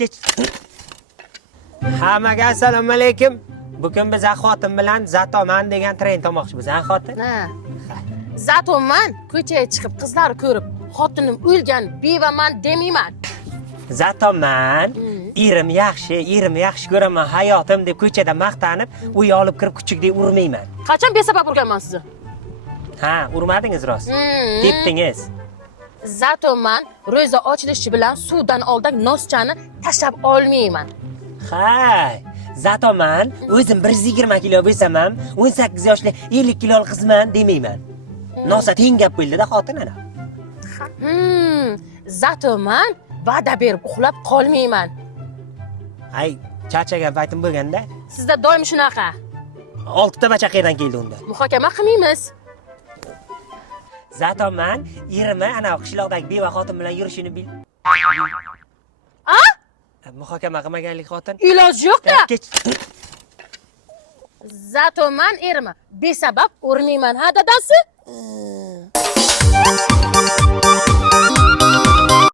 kech. Hammaga assalomu alaykum. Bugun biz xotin bilan Zatoman degan trend olmoqchimiz, ha xotin? Ha. Zatoman ko'chaga chiqib qizlar ko'rib, xotinim o'lgan, bevaman demayman. Zatoman, erim yaxshi ko'raman hayotim deb ko'chada maqtanib, uy olib kirib kuchukdek urmayman. Qachon besabab urganman sizni? Ha, urmadingiz rost. Tepdingiz. Zatoman ro'za ochilishi bilan suvdan oldin noschani tashlab olmayman. Hay, Zatoman, o'zim 120 kilo bo'lsam ham 18 yoshli 50 kiloli qizman demayman. Nosa teng gap bo'ldi-da xotin ana. Zatoman va'da berib uxlab qolmayman. Ay, charchagan paytim bo'lganda, Sizda doim shunaqa. 6 ta bachaqadan keldi unda. Muhokama qilmaymiz. Zatoman, erimi ana qishloqdagi beva xotin bilan yurishini bil. A? Muhokama qilmaganlik xotin. Iloji yo'q-da. Kech. Zatoman erimi besabab urmayman, ha dadasi?